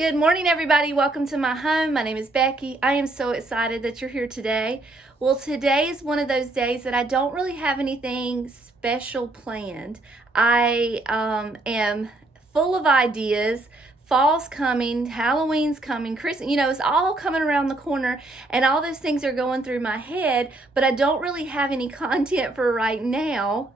Good morning, everybody. Welcome to my home. My name is Becky. I am so excited that you're here today. Well, today is one of those days that I don't really have anything special planned. I am full of ideas. Fall's coming, Halloween's coming, Christmas, it's all coming around the corner, and all those things are going through my head, but I don't really have any content for right now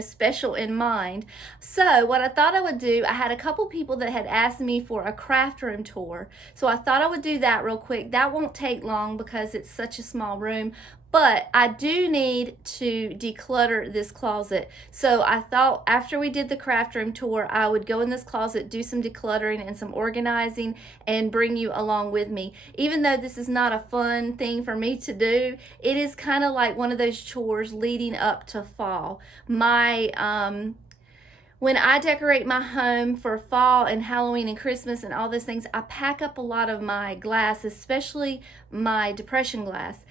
special in mind. So what I thought I would do, I had a couple people that had asked me for a craft room tour, so I thought I would do that real quick. That won't take long because it's such a small room, but I do need to declutter this closet. So I thought after we did the craft room tour, I would go in this closet, do some decluttering and some organizing, and bring you along with me. Even though this is not a fun thing for me to do, it is kind of like one of those chores leading up to fall. When I decorate my home for fall and Halloween and Christmas and all those things, I pack up a lot of my glass, especially my depression glass.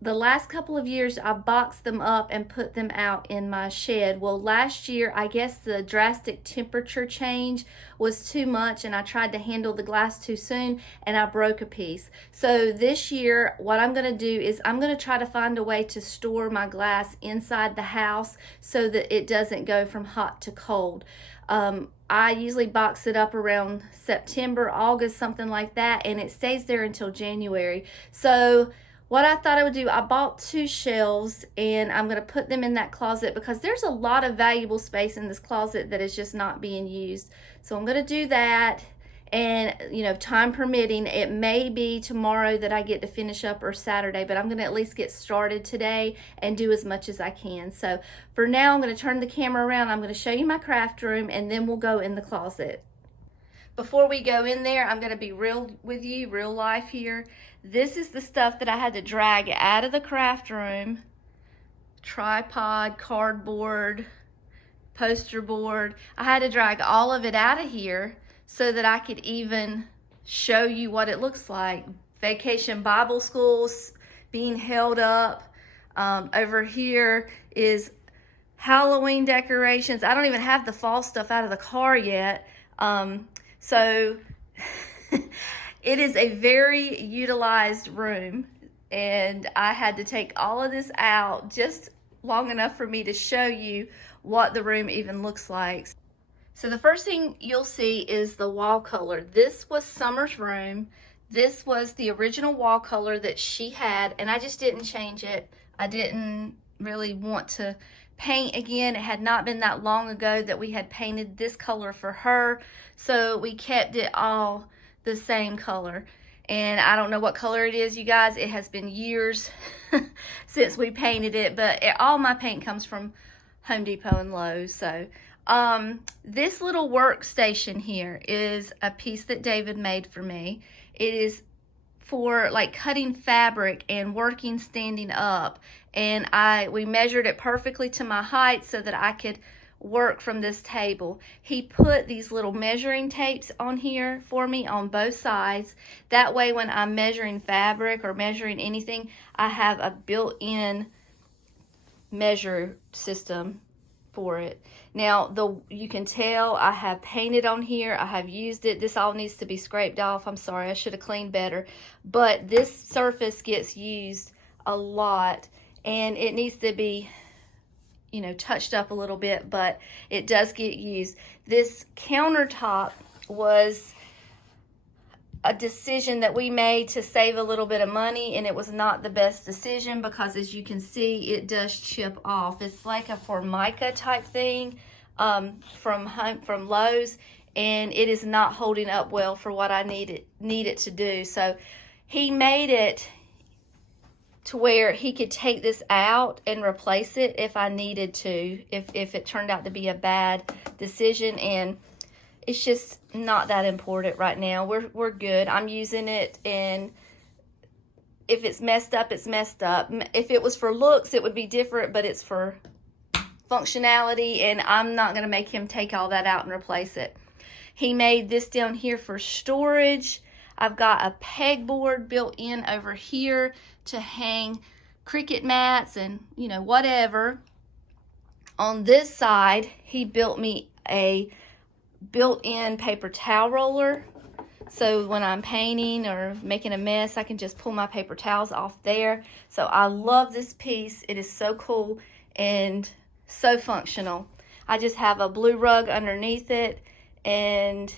The last couple of years, I boxed them up and put them out in my shed. Well, last year, I guess the drastic temperature change was too much, and I tried to handle the glass too soon, and I broke a piece. So this year, what I'm going to do is I'm going to try to find a way to store my glass inside the house so that it doesn't go from hot to cold. I usually box it up around September, August, something like that, and it stays there until January. So what I thought I would do, I bought 2 shelves, and I'm going to put them in that closet because there's a lot of valuable space in this closet that is just not being used. So I'm going to do that, and time permitting, it may be tomorrow that I get to finish up, or Saturday, but I'm going to at least get started today and do as much as I can. So for now, I'm going to turn the camera around. I'm going to show you my craft room, and then we'll go in the closet. Before we go in there, I'm going to be real with you, real life here. This is the stuff that I had to drag out of the craft room. Tripod, cardboard, poster board. I had to drag all of it out of here so that I could even show you what it looks like. Vacation Bible schools being held up. Over here is Halloween decorations. I don't even have the fall stuff out of the car yet. So it is a very utilized room, and I had to take all of this out just long enough for me to show you what the room even looks like. So the first thing you'll see is the wall color. This was Summer's room. This was the original wall color that she had, and I just didn't change it. I didn't really want to paint again. It had not been that long ago that we had painted this color for her, so we kept it all the same color. And I don't know what color it is, you guys. It has been years since we painted it, but all my paint comes from Home Depot and Lowe's. So this little workstation here is a piece that David made for me. It is for like cutting fabric and working standing up, and we measured it perfectly to my height so that I could work from this table. He put these little measuring tapes on here for me on both sides. That way when I'm measuring fabric or measuring anything, I have a built-in measure system for it. Now you can tell I have painted on here. I have used it. This all needs to be scraped off. I'm sorry, I should have cleaned better. But this surface gets used a lot, and it needs to be touched up a little bit, but it does get used. This countertop was a decision that we made to save a little bit of money, and it was not the best decision because, as you can see, it does chip off. It's like a Formica type thing from Lowe's, and it is not holding up well for what I need it to do. So he made it to where he could take this out and replace it if I needed to, if it turned out to be a bad decision, and it's just not that important right now. We're good. I'm using it, and if it's messed up, it's messed up. If it was for looks, it would be different, but it's for functionality, and I'm not going to make him take all that out and replace it. He made this down here for storage. I've got a pegboard built in over here to hang cricket mats and whatever. On this side, he built me a built-in paper towel roller. So when I'm painting or making a mess, I can just pull my paper towels off there. So I love this piece. It is so cool and so functional. I just have a blue rug underneath it, and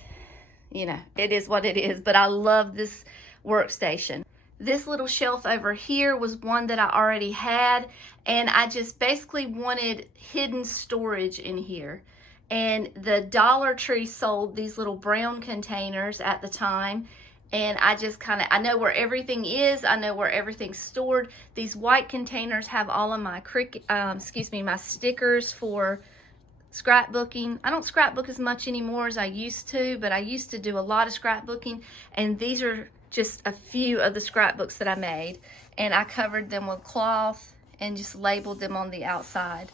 you know, it is what it is, but I love this workstation. This little shelf over here was one that I already had, and I just basically wanted hidden storage in here. And the Dollar Tree sold these little brown containers at the time, and I just I know where everything is. I know where everything's stored. These white containers have all of my my stickers for scrapbooking. I don't scrapbook as much anymore as I used to, but I used to do a lot of scrapbooking, and these are just a few of the scrapbooks that I made, and I covered them with cloth and just labeled them on the outside.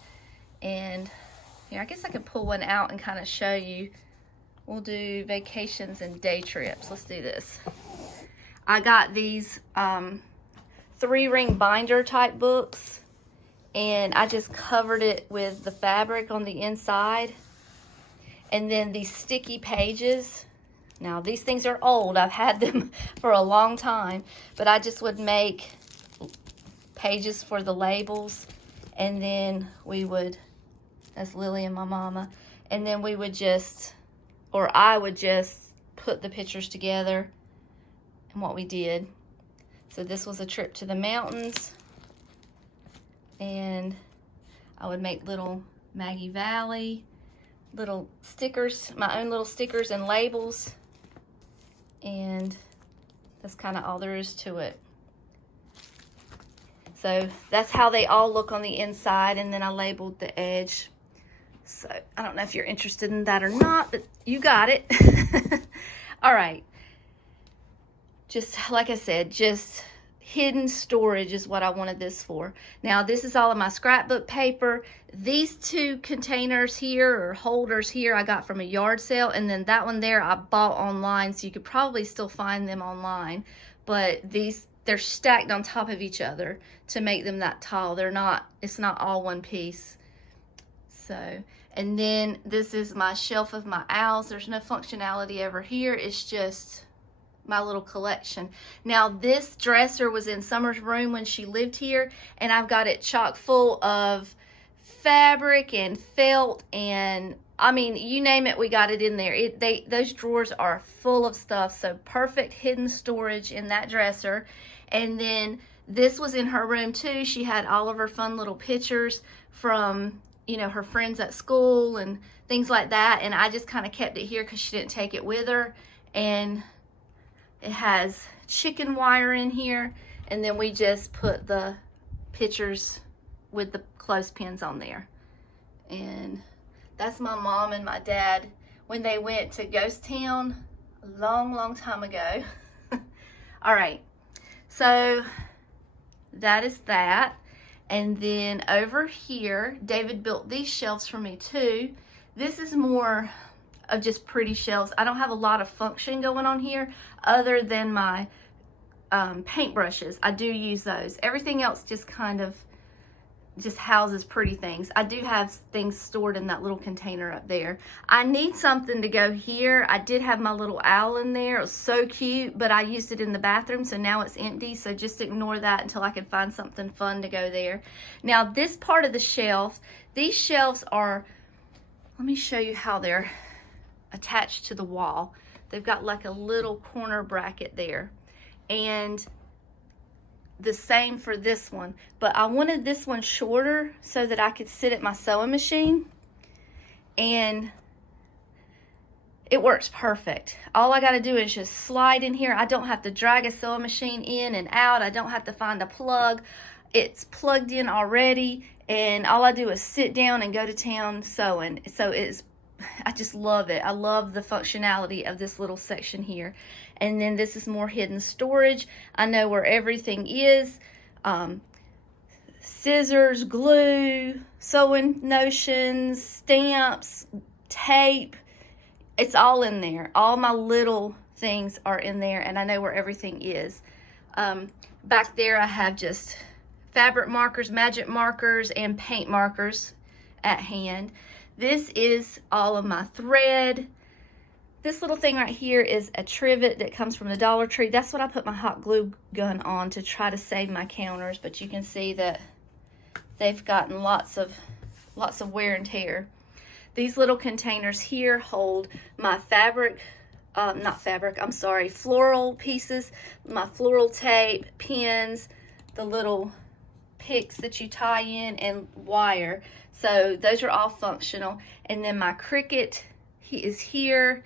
And here, I guess I could pull one out and kind of show you. We'll do vacations and day trips. Let's do this. I got these 3-ring binder type books, and I just covered it with the fabric on the inside. And then these sticky pages. Now, these things are old. I've had them for a long time, but I just would make pages for the labels, and then we would, that's Lily and my mama, and then we would just, or I would just put the pictures together and what we did. So this was a trip to the mountains, and I would make little Maggie Valley, little stickers, my own little stickers and labels, and that's kind of all there is to it. So that's how they all look on the inside, and then I labeled the edge. So I don't know if you're interested in that or not, but you got it. All right. Just like I said, just hidden storage is what I wanted this for. Now, this is all of my scrapbook paper. These 2 containers here, or holders here, I got from a yard sale, and then that one there I bought online, so you could probably still find them online. But they're stacked on top of each other to make them that tall. It's not all one piece. So, and then this is my shelf of my owls. There's no functionality over here. It's just my little collection. Now, this dresser was in Summer's room when she lived here, and I've got it chock full of fabric and felt, and I mean, you name it, we got it in there. Those drawers are full of stuff, so perfect hidden storage in that dresser. And then this was in her room too. She had all of her fun little pictures from, you know, her friends at school and things like that, and I just kind of kept it here because she didn't take it with her. And it has chicken wire in here, and then we just put the pictures with the clothespins on there. And that's my mom and my dad when they went to Ghost Town a long time ago. All right, so that is that. And then over here, David built these shelves for me too. This is more of just pretty shelves. I don't have a lot of function going on here other than my paintbrushes. I do use those. Everything else just kind of just houses pretty things. I do have things stored in that little container up there. I need something to go here. I did have my little owl in there. It was so cute, but I used it in the bathroom, so now it's empty. So just ignore that until I can find something fun to go there. Now, this part of the shelf, these shelves are, let me show you how they're attached to the wall. They've got like a little corner bracket there, and the same for this one, but I wanted this one shorter so that I could sit at my sewing machine, and it works perfect. All I got to do is just slide in here. I don't have to drag a sewing machine in and out. I don't have to find a plug. It's plugged in already, and all I do is sit down and go to town sewing. So I just love it. I love the functionality of this little section here. And then this is more hidden storage. I know where everything is. Scissors, glue, sewing notions, stamps, tape. It's all in there. All my little things are in there, and I know where everything is. Back there I have just fabric markers, magic markers, and paint markers at hand. This is all of my thread. This little thing right here is a trivet that comes from the Dollar Tree. That's what I put my hot glue gun on to try to save my counters, but you can see that they've gotten lots of wear and tear. These little containers here hold my floral pieces, my floral tape, pins, the little picks that you tie in, and wire. So those are all functional. And then my Cricut, he is here.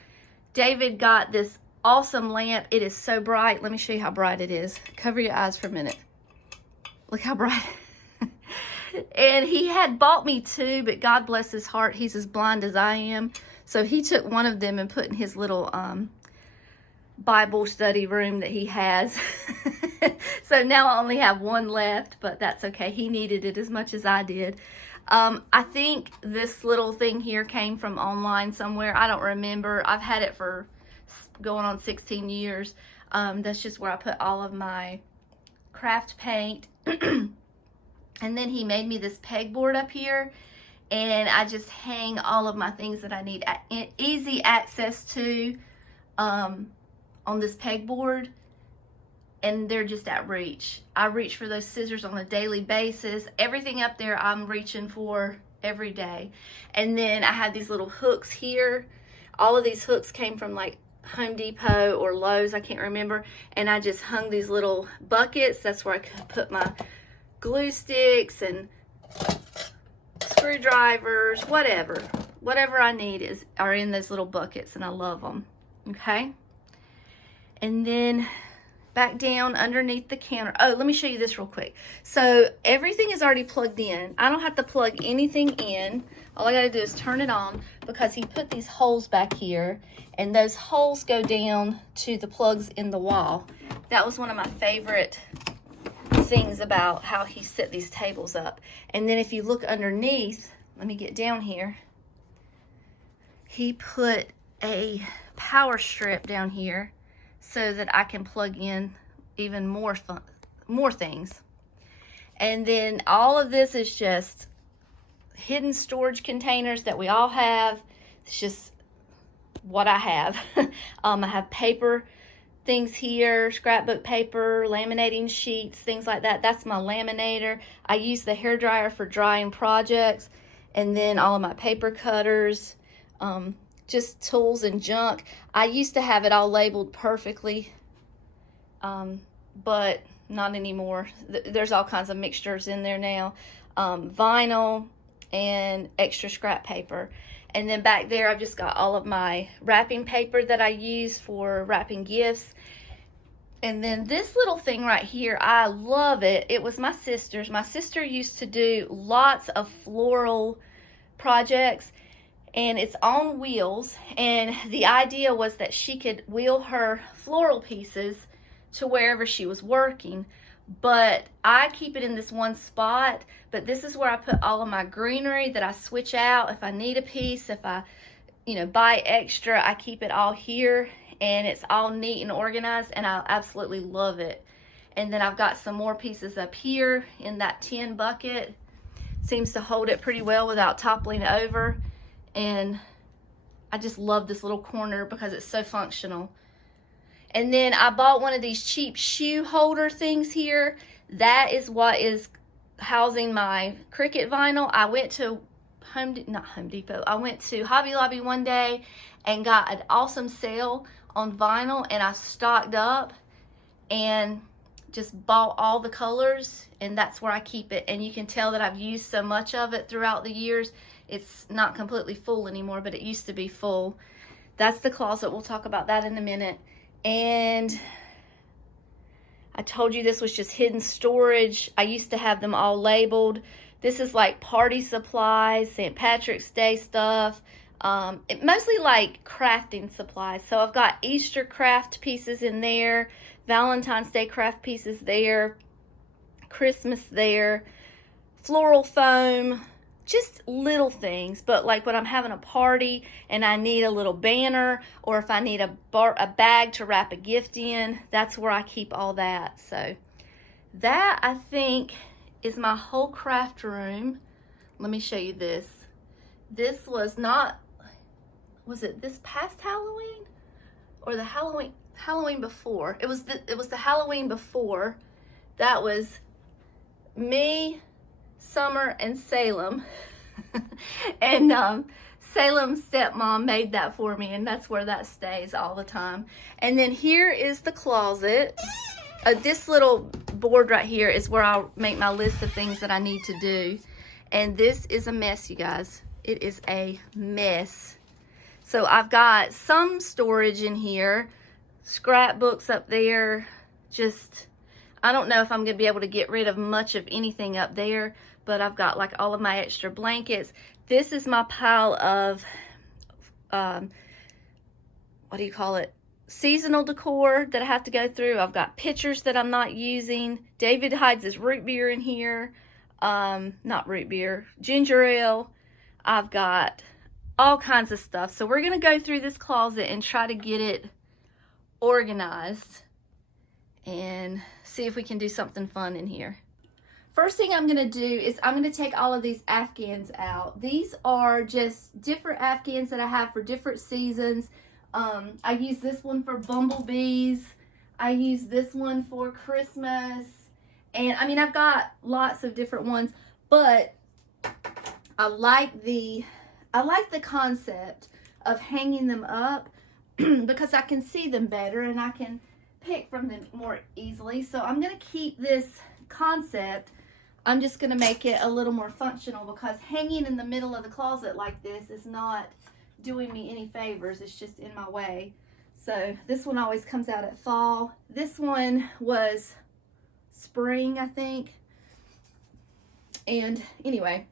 David got this awesome lamp. It is so bright. Let me show you how bright it is. Cover your eyes for a minute. Look how bright. And he had bought me two, but God bless his heart, he's as blind as I am. So he took one of them and put in his little Bible study room that he has. So now I only have one left, but that's okay. He needed it as much as I did. I think this little thing here came from online somewhere. I don't remember. I've had it for going on 16 years. That's just where I put all of my craft paint. And then he made me this pegboard up here, and I just hang all of my things that I need easy access to on this pegboard, and they're just at reach. I reach for those scissors on a daily basis. Everything up there I'm reaching for every day. And then I have these little hooks here. All of these hooks came from like Home Depot or Lowe's, I can't remember, and I just hung these little buckets. That's where I could put my glue sticks and screwdrivers, whatever I need are in those little buckets, and I love them. Okay, and then back down underneath the counter. Oh, let me show you this real quick. So everything is already plugged in. I don't have to plug anything in. All I gotta do is turn it on, because he put these holes back here, and those holes go down to the plugs in the wall. That was one of my favorite things about how he set these tables up. And then if you look underneath, let me get down here, he put a power strip down here so that I can plug in even more things. And then all of this is just hidden storage containers that we all have. It's just what I have. I have paper things here, scrapbook paper, laminating sheets, things like that. That's my laminator. I use the hairdryer for drying projects, and then all of my paper cutters, just tools and junk. I used to have it all labeled perfectly, but not anymore. There's all kinds of mixtures in there now. Vinyl and extra scrap paper. And then back there, I've just got all of my wrapping paper that I use for wrapping gifts. And then this little thing right here, I love it. It was my sister's. My sister used to do lots of floral projects, and it's on wheels. And the idea was that she could wheel her floral pieces to wherever she was working. But I keep it in this one spot, but this is where I put all of my greenery that I switch out if I need a piece. If I, buy extra, I keep it all here, and it's all neat and organized, and I absolutely love it. And then I've got some more pieces up here in that tin bucket. Seems to hold it pretty well without toppling over, and I just love this little corner because it's so functional. And then I bought one of these cheap shoe holder things here. That is what is housing my Cricut vinyl. I went to I went to Hobby Lobby one day and got an awesome sale on vinyl, and I stocked up and just bought all the colors, and that's where I keep it. And you can tell that I've used so much of it throughout the years. It's not completely full anymore, but it used to be full. That's the closet. We'll talk about that in a minute. And I told you this was just hidden storage. I used to have them all labeled. This is like party supplies, St. Patrick's Day stuff, mostly like crafting supplies. So I've got Easter craft pieces in there, Valentine's Day craft pieces there, Christmas there, floral foam, just little things. But like when I'm having a party and I need a little banner, or if I need a bag to wrap a gift in, that's where I keep all that. So that, I think, is my whole craft room. Let me show you this. This was was it this past Halloween or the Halloween before? It was the Halloween before. That was me, Summer, and Salem. And Salem's stepmom made that for me, and that's where that stays all the time. And then here is the closet. This little board right here is where I'll make my list of things that I need to do. And this is a mess, you guys. It is a mess. So I've got some storage in here, scrapbooks up there. Just, I don't know if I'm gonna be able to get rid of much of anything up there, but I've got like all of my extra blankets. This is my pile of, what do you call it? Seasonal decor that I have to go through. I've got pictures that I'm not using. David hides his root beer in here. Not root beer, ginger ale. I've got all kinds of stuff. So we're gonna go through this closet and try to get it organized and see if we can do something fun in here. First thing I'm gonna do is I'm gonna take all of these Afghans out. These are just different Afghans that I have for different seasons. I use this one for bumblebees. I use this one for Christmas. And I mean, I've got lots of different ones, but I like the concept of hanging them up because I can see them better and I can pick from them more easily. So I'm going to keep this concept. I'm just going to make it a little more functional because hanging in the middle of the closet like this is not doing me any favors. It's just in my way. So this one always comes out at fall. This one was spring, I think. And anyway,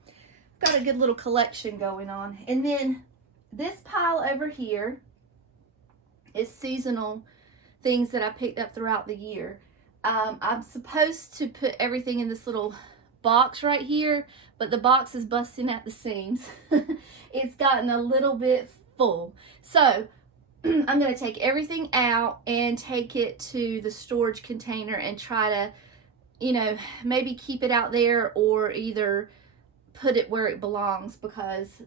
got a good little collection going on. And then this pile over here is seasonal things that I picked up throughout the year. I'm supposed to put everything in this little box right here, but the box is busting at the seams. It's gotten a little bit full. So I'm going to take everything out and take it to the storage container and try to, you know, maybe keep it out there or either put it where it belongs because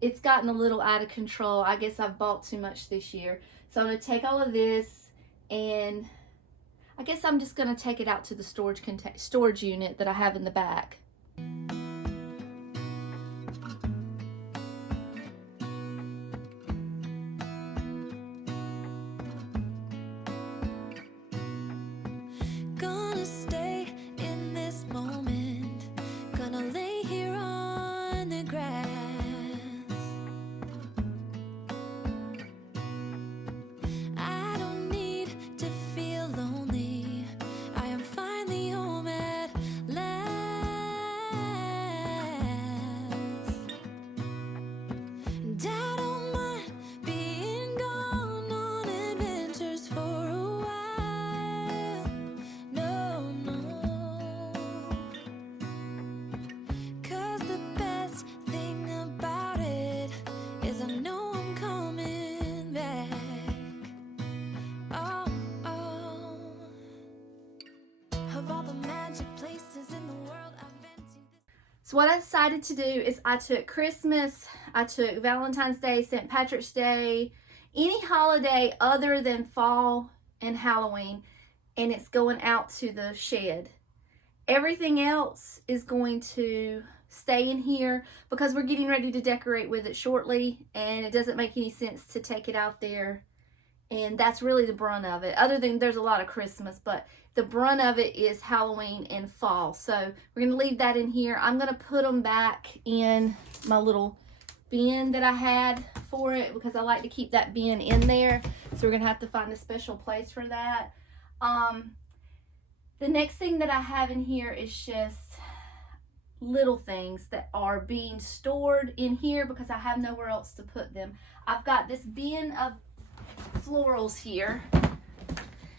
it's gotten a little out of control. I guess I've bought too much this year. So I'm going to take all of this and I guess I'm just going to take it out to the storage unit that I have in the back. Gonna stay in this moment, gonna lay here on the grass. I don't need to feel lonely, I am finally home at last. And I don't mind being gone on adventures for a while. No, no, 'cause the best thing about it is I know I'm coming back. Oh, oh. Of all the magic places in the world I've been to. So what I decided to do is I took Christmas, I took Valentine's Day, St. Patrick's Day, any holiday other than fall and Halloween, and it's going out to the shed. Everything else is going to stay in here because we're getting ready to decorate with it shortly, and it doesn't make any sense to take it out there. And that's really the brunt of it. Other than there's a lot of Christmas, but the brunt of it is Halloween and fall. So we're gonna leave that in here. I'm gonna put them back in my little bin that I had for it because I like to keep that bin in there. So we're gonna have to find a special place for that. The next thing that I have in here is just little things that are being stored in here because I have nowhere else to put them. I've got this bin of florals here,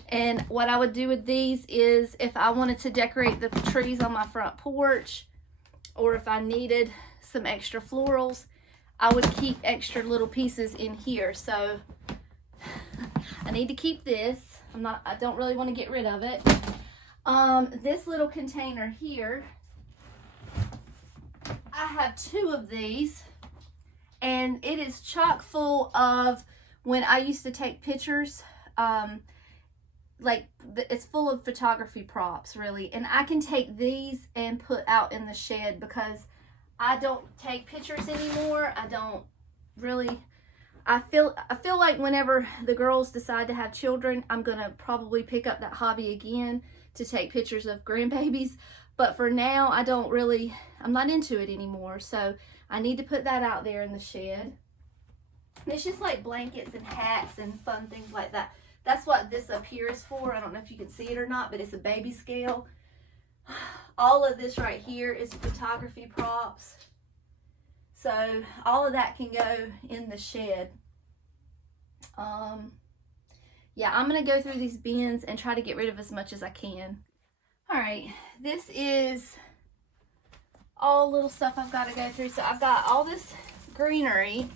and what I would do with these is if I wanted to decorate the trees on my front porch or if I needed some extra florals, I would keep extra little pieces in here. So I need to keep this. I don't really want to get rid of it. This little container here, I have two of these, and it is chock full of when I used to take pictures. It's full of photography props, really, and I can take these and put out in the shed because I don't take pictures anymore. I don't really. I feel like whenever the girls decide to have children, I'm gonna probably pick up that hobby again to take pictures of grandbabies. But for now, I'm not into it anymore. So I need to put that out there in the shed. And it's just like blankets and hats and fun things like that. That's what this up here is for. I don't know if you can see it or not, but it's a baby scale. All of this right here is photography props. So all of that can go in the shed. Yeah, I'm going to go through these bins and try to get rid of as much as I can. All right, this is all little stuff I've got to go through. So I've got all this greenery.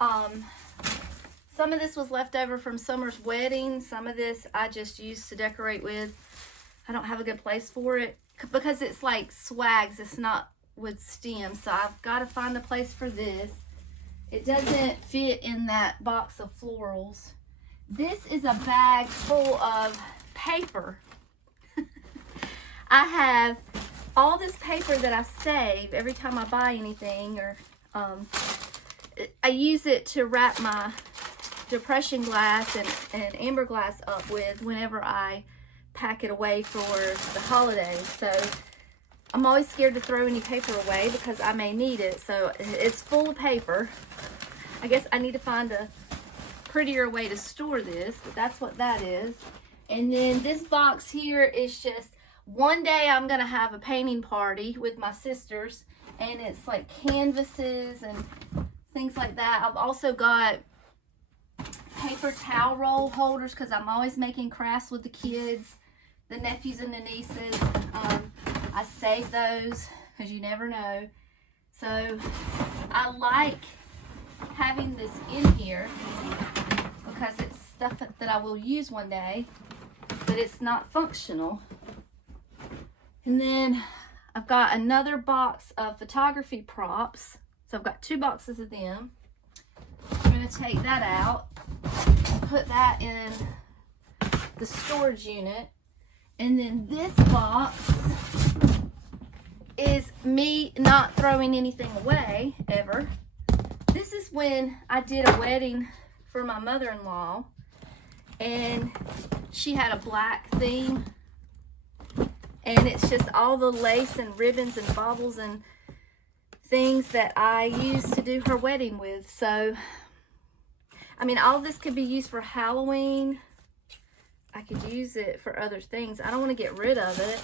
Some of this was left over from Summer's wedding. Some of this I just used to decorate with. I don't have a good place for it because it's like swags. It's not with stems, so I've got to find a place for this. It doesn't fit in that box of florals. This is a bag full of paper. I have all this paper that I save every time I buy anything, or I use it to wrap my depression glass and amber glass up with whenever I pack it away for the holidays. So I'm always scared to throw any paper away because I may need it. So it's full of paper. I guess I need to find a prettier way to store this, but that's what that is. And then this box here is just, one day I'm gonna have a painting party with my sisters, and it's like canvases and things like that. I've also got paper towel roll holders because I'm always making crafts with the kids, the nephews and the nieces. I save those because you never know. So I like having this in here because it's stuff that I will use one day, but it's not functional. And then I've got another box of photography props. So I've got 2 boxes of them. I'm going to take that out, put that in the storage unit. And then this box is me not throwing anything away ever. This is when I did a wedding for my mother-in-law, and she had a black theme, and it's just all the lace and ribbons and baubles and things that I used to do her wedding with. So I mean, all this could be used for Halloween. I could use it for other things. I don't want to get rid of it.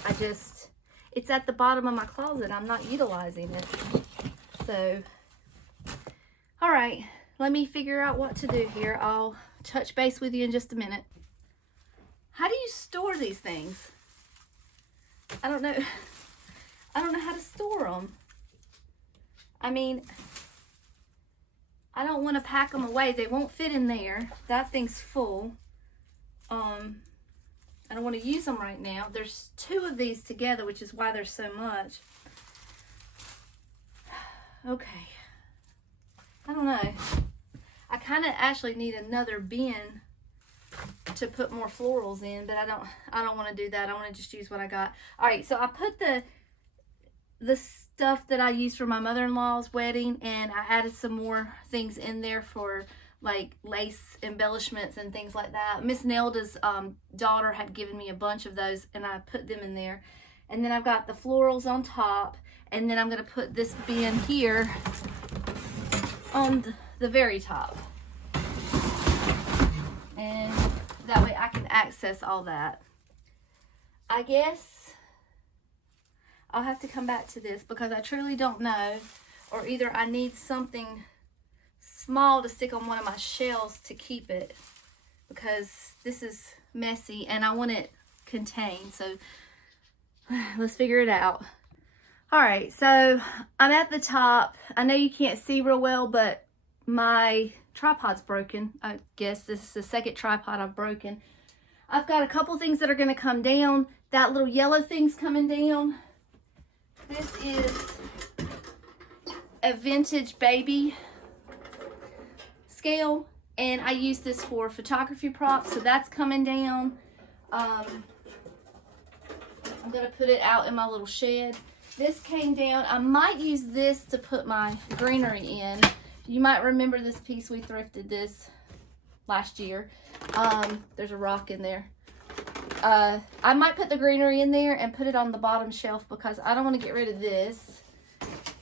It's at the bottom of my closet. I'm not utilizing it. So, all right, let me figure out what to do here. I'll touch base with you in just a minute. How do you store these things? I don't know. I don't know how to store them. I mean, I don't want to pack them away. They won't fit in there. That thing's full. I don't want to use them right now. There's 2 of these together, which is why there's so much. Okay. I don't know. I kind of actually need another bin to put more florals in, but I don't want to do that. I want to just use what I got. All right, so I put the stuff that I used for my mother-in-law's wedding, and I added some more things in there for like lace embellishments and things like that. Miss Nelda's daughter had given me a bunch of those, and I put them in there. And then I've got the florals on top, and then I'm going to put this bin here on the very top. And that way I can access all that. I guess I'll have to come back to this because I truly don't know, or either I need something small to stick on one of my shelves to keep it, because this is messy and I want it contained. So let's figure it out. All right, so I'm at the top. I know you can't see real well, but my tripod's broken. I guess this is the second tripod I've broken. I've got a couple things that are going to come down. That little yellow thing's coming down. This is a vintage baby scale, and I use this for photography props, so that's coming down. I'm gonna put it out in my little shed. This came down. I might use this to put my greenery in. You might remember this piece. We thrifted this last year. There's a rock in there. I might put the greenery in there and put it on the bottom shelf because I don't want to get rid of this.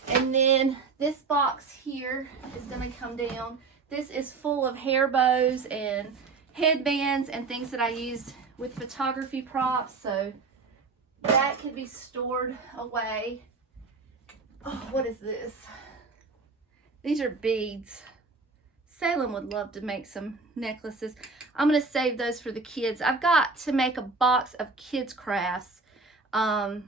And then this box here is going to come down. This is full of hair bows and headbands and things that I used with photography props. So that could be stored away. Oh, what is this? These are beads. Salem would love to make some necklaces. I'm going to save those for the kids. I've got to make a box of kids crafts. Anytime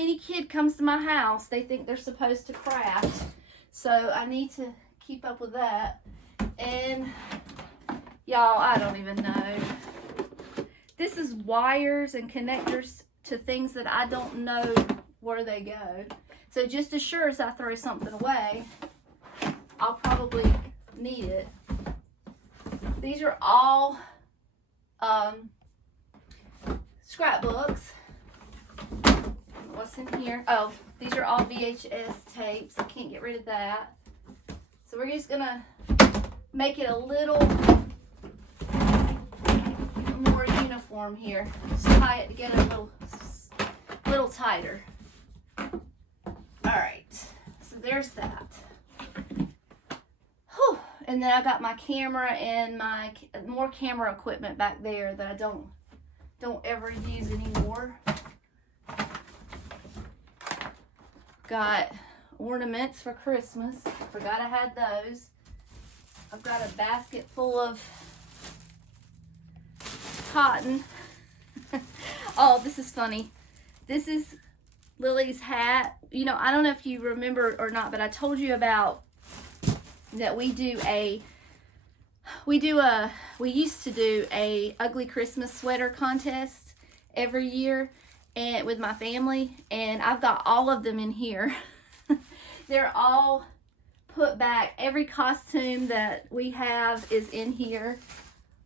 any kid comes to my house, they think they're supposed to craft. So I need to keep up with that. And y'all, I don't even know. This is wires and connectors to things that I don't know where they go. So just as sure as I throw something away, I'll probably need it. These are all scrapbooks. What's in here? Oh, these are all VHS tapes. I can't get rid of that. So we're just gonna make it a little more uniform here. Just tie it together a little tighter. All right, so there's that. Whew. And then I got my camera and my more camera equipment back there that I don't ever use anymore. Got ornaments for Christmas. Forgot I had those. I've got a basket full of cotton. Oh, this is funny. This is Lily's hat. You know, I don't know if you remember or not, but I told you about that we used to do a ugly Christmas sweater contest every year and with my family, and I've got all of them in here. They're all put back. Every costume that we have is in here.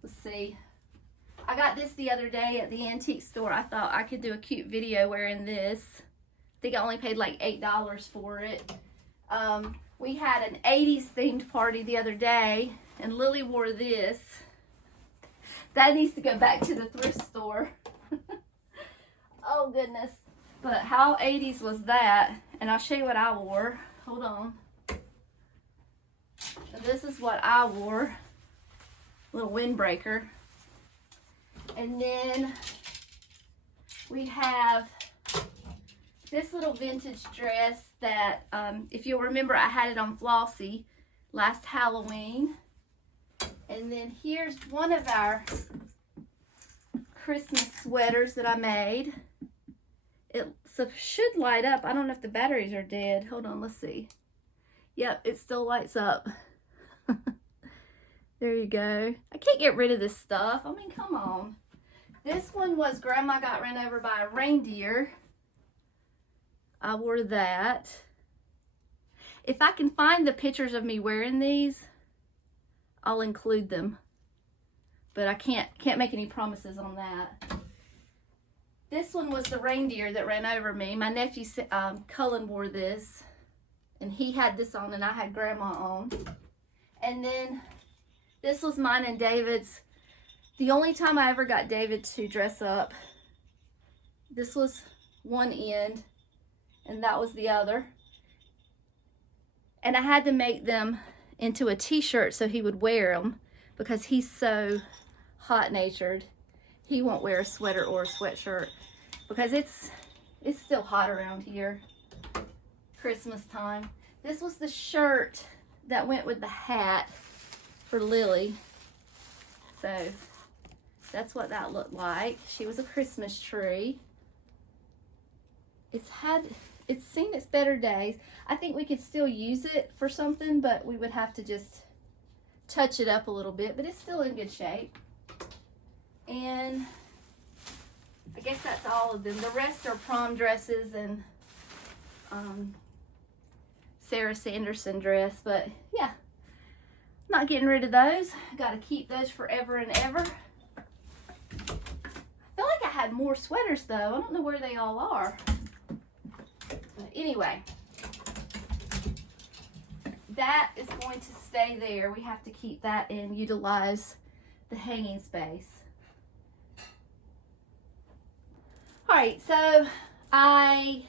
Let's see. I got this the other day at the antique store. I thought I could do a cute video wearing this. I think I only paid like $8 for it. We had an 80s themed party the other day, and Lily wore this. That needs to go back to the thrift store. Oh goodness. But how 80s was that? And I'll show you what I wore. Hold on. So this is what I wore. Little windbreaker. And then we have this little vintage dress that, if you'll remember, I had it on Flossie last Halloween. And then here's one of our Christmas sweaters that I made. It should light up. I don't know if the batteries are dead. Hold on, let's see. Yep, it still lights up. There you go. I can't get rid of this stuff. I mean, come on. This one was Grandma got run over by a reindeer. I wore that. If I can find the pictures of me wearing these, I'll include them. But I can't make any promises on that. This one was the reindeer that ran over me. My nephew Cullen wore this, and he had this on, and I had Grandma on. And then this was mine and David's. The only time I ever got David to dress up, this was one end, and that was the other. And I had to make them into a t-shirt so he would wear them because he's so hot-natured. He won't wear a sweater or a sweatshirt because it's still hot around here. Christmas time. This was the shirt that went with the hat for Lily. So that's what that looked like. She was a Christmas tree. It's seen its better days. I think we could still use it for something, but we would have to just touch it up a little bit, but it's still in good shape. And I guess that's all of them. The rest are prom dresses and Sarah Sanderson dress, but yeah, Not getting rid of those. Got to keep those forever and ever. I feel like I had more sweaters though. I don't know where they all are. But anyway, that is going to stay there. We have to keep that and utilize the hanging space. Alright, so I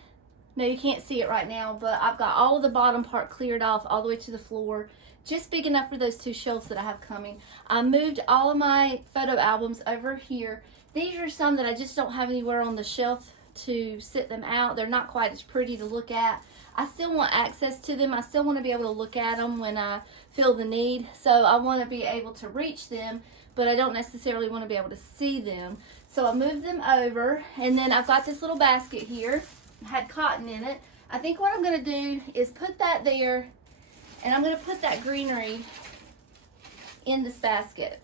know you can't see it right now, but I've got all of the bottom part cleared off all the way to the floor, just big enough for those 2 shelves that I have coming. I moved all of my photo albums over here. These are some that I just don't have anywhere on the shelf to sit them out. They're not quite as pretty to look at. I still want access to them. I still want to be able to look at them when I feel the need. So I want to be able to reach them, but I don't necessarily want to be able to see them. So I moved them over, and then I've got this little basket here. It had cotton in it. I think what I'm going to do is put that there, and I'm going to put that greenery in this basket.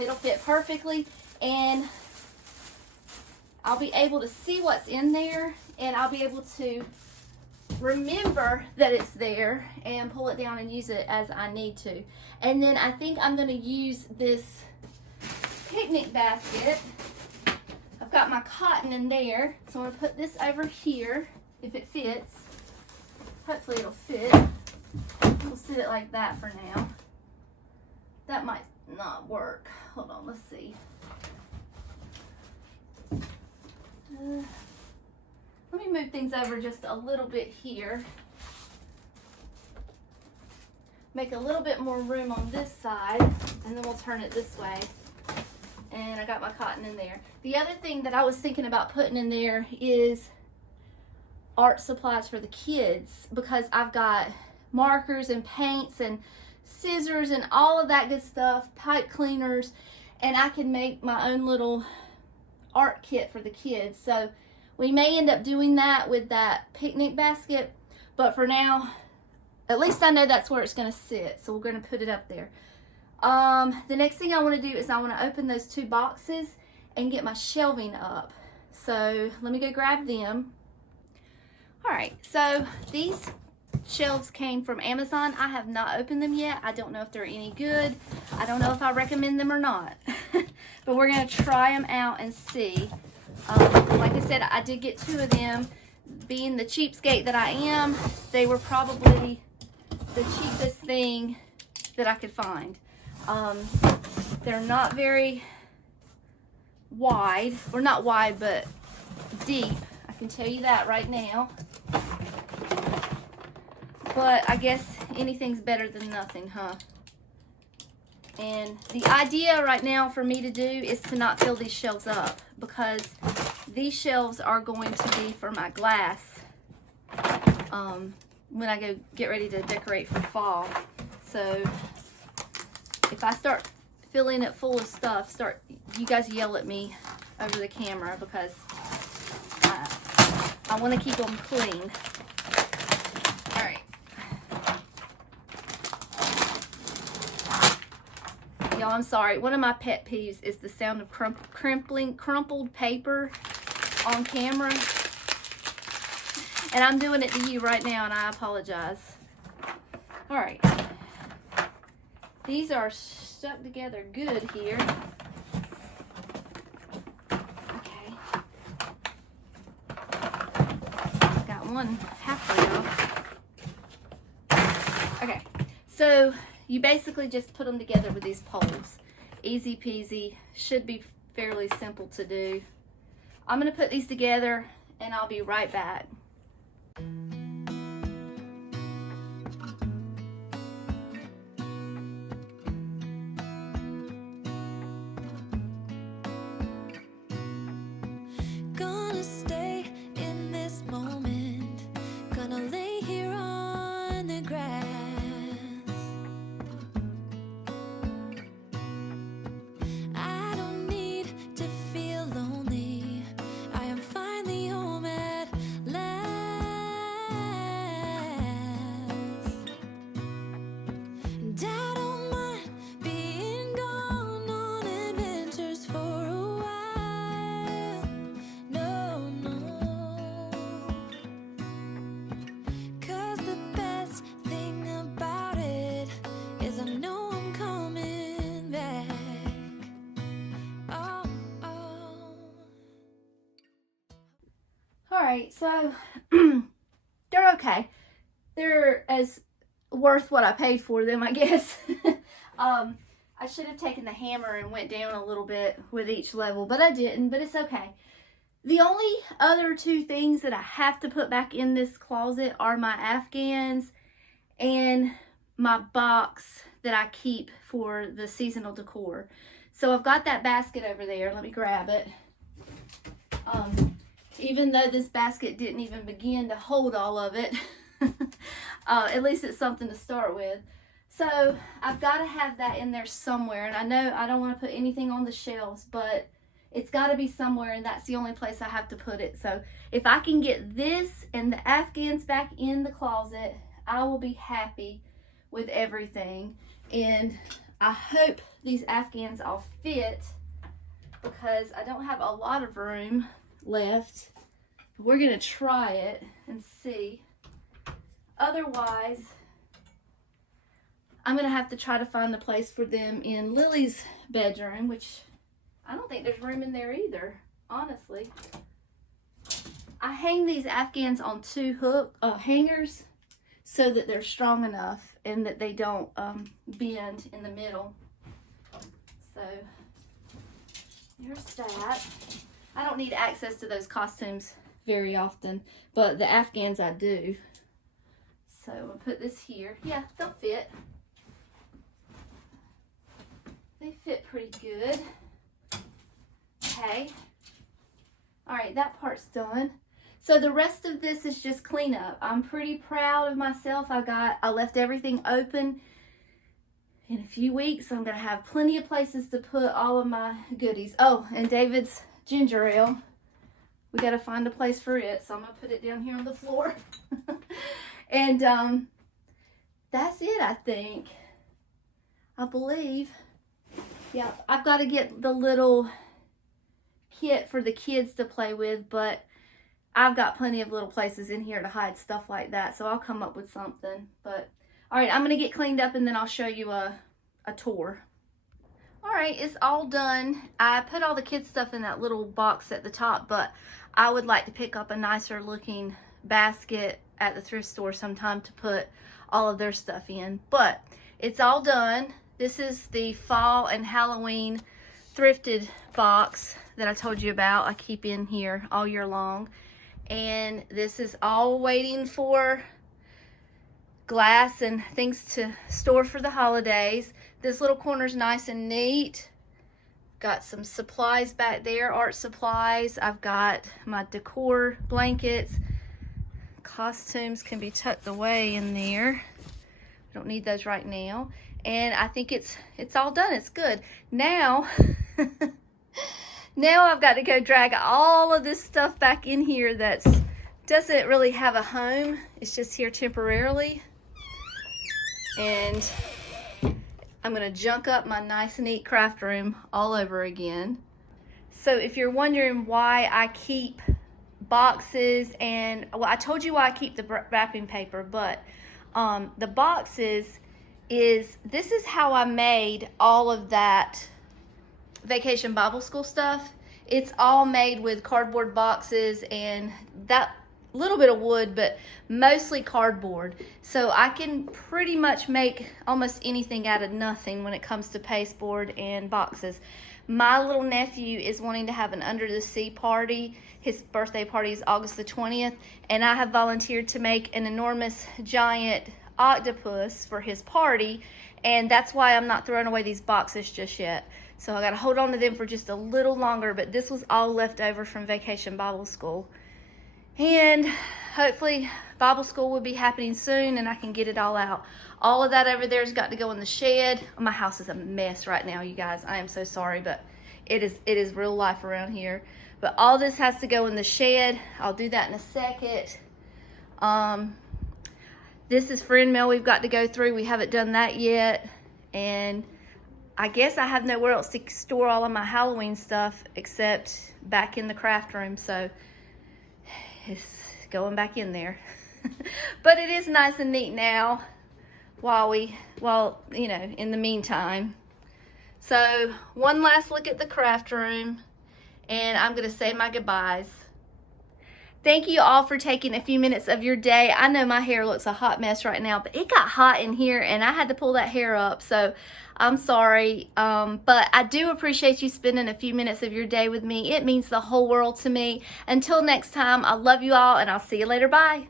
It'll fit perfectly, and I'll be able to see what's in there, and I'll be able to remember that it's there and pull it down and use it as I need to. And then I think I'm going to use this picnic basket. I've got my cotton in there, so I'm going to put this over here if it fits. Hopefully it'll fit. We'll sit it like that for now. That might not work. Hold on, let's see. Let me move things over just a little bit here. Make a little bit more room on this side, and then we'll turn it this way. And I got my cotton in there. The other thing that I was thinking about putting in there is art supplies for the kids, because I've got markers and paints and scissors and all of that good stuff, pipe cleaners, and I can make my own little art kit for the kids. So we may end up doing that with that picnic basket, but for now, at least I know that's where it's going to sit, so we're going to put it up there. The next thing I want to do is I want to open those 2 boxes and get my shelving up. So let me go grab them. Alright, so these shelves came from Amazon. I have not opened them yet. I don't know if they're any good. I don't know if I recommend them or not. But we're going to try them out and see. Like I said, I did get 2 of them. Being the cheapskate that I am, they were probably the cheapest thing that I could find. They're not very wide, or not wide, but deep. I can tell you that right now. But I guess anything's better than nothing, huh? And the idea right now for me to do is to not fill these shelves up, because these shelves are going to be for my glass when I go get ready to decorate for fall. So if I start filling it full of stuff, you guys yell at me over the camera, because I want to keep them clean. All right. Y'all, I'm sorry. One of my pet peeves is the sound of crumpled paper on camera. And I'm doing it to you right now, and I apologize. All right. These are stuck together good here. Okay. Got one halfway off. Okay. So you basically just put them together with these poles. Easy peasy. Should be fairly simple to do. I'm going to put these together, and I'll be right back. Gonna stay in this moment. Gonna lay here on the grass. I don't need to feel lonely. I am finally home at last. right, so they're okay. They're as worth what I paid for them, I guess. I should have taken the hammer and went down a little bit with each level, but I didn't, but it's okay. The only other two things that I have to put back in this closet are my Afghans and my box that I keep for the seasonal decor. So I've got that basket over there. Let me grab it. Even though this basket didn't even begin to hold all of it, at least it's something to start with. So I've got to have that in there somewhere. And I know I don't want to put anything on the shelves, but it's got to be somewhere, and that's the only place I have to put it. So if I can get this and the Afghans back in the closet, I will be happy with everything. And I hope these Afghans all fit, because I don't have a lot of room left. We're going to try it and see. Otherwise, I'm going to have to try to find a place for them in Lily's bedroom, which I don't think there's room in there either, honestly. I hang these Afghans on two hangers so that they're strong enough and that they don't bend in the middle. So there's that. I don't need access to those costumes very often, but the Afghans I do. So I'm going to put this here. Yeah, they'll fit. They fit pretty good. Okay. All right, that part's done. So the rest of this is just cleanup. I'm pretty proud of myself. I left everything open. In a few weeks, I'm going to have plenty of places to put all of my goodies. Oh, and David's ginger ale. We got to find a place for it, so I'm going to put it down here on the floor. And that's it, I think. I believe. Yeah, I've got to get the little kit for the kids to play with, but I've got plenty of little places in here to hide stuff like that, so I'll come up with something. But all right, I'm going to get cleaned up and then I'll show you a tour. All right, it's all done. I put all the kids' stuff in that little box at the top, but I would like to pick up a nicer looking basket at the thrift store sometime to put all of their stuff in. But it's all done. This is the fall and Halloween thrifted box that I told you about. I keep in here all year long. And this is all waiting for glass and things to store for the holidays. This little corner's nice and neat. Got some supplies back there, art supplies. I've got my decor blankets. Costumes can be tucked away in there. I don't need those right now. And I think it's all done. It's good. Now, now I've got to go drag all of this stuff back in here that doesn't really have a home. It's just here temporarily. And I'm going to junk up my nice and neat craft room all over again. So if you're wondering why I keep boxes and, well, I told you why I keep the wrapping paper, but the boxes this is how I made all of that Vacation Bible School stuff. It's all made with cardboard boxes and that little bit of wood, but mostly cardboard. So I can pretty much make almost anything out of nothing when it comes to pasteboard and boxes. My little nephew is wanting to have an under the sea party. His birthday party is August the 20th, and I have volunteered to make an enormous giant octopus for his party, and that's why I'm not throwing away these boxes just yet. So I got to hold on to them for just a little longer, but this was all left over from Vacation Bible School. And hopefully Bible School will be happening soon and I can get it all out. All of that over there has got to go in the shed. My house is a mess right now, you guys. I am so sorry, but it is real life around here. But all this has to go in the shed. I'll do that in a second. This is friend mail we've got to go through. We haven't done that yet. And I guess I have nowhere else to store all of my Halloween stuff except back in the craft room. So it's going back in there. But it is nice and neat now while you know, in the meantime. So one last look at the craft room and I'm going to say my goodbyes. Thank you all for taking a few minutes of your day. I know my hair looks a hot mess right now, but it got hot in here and I had to pull that hair up, so I'm sorry. But I do appreciate you spending a few minutes of your day with me. It means the whole world to me. Until next time, I love you all and I'll see you later. Bye.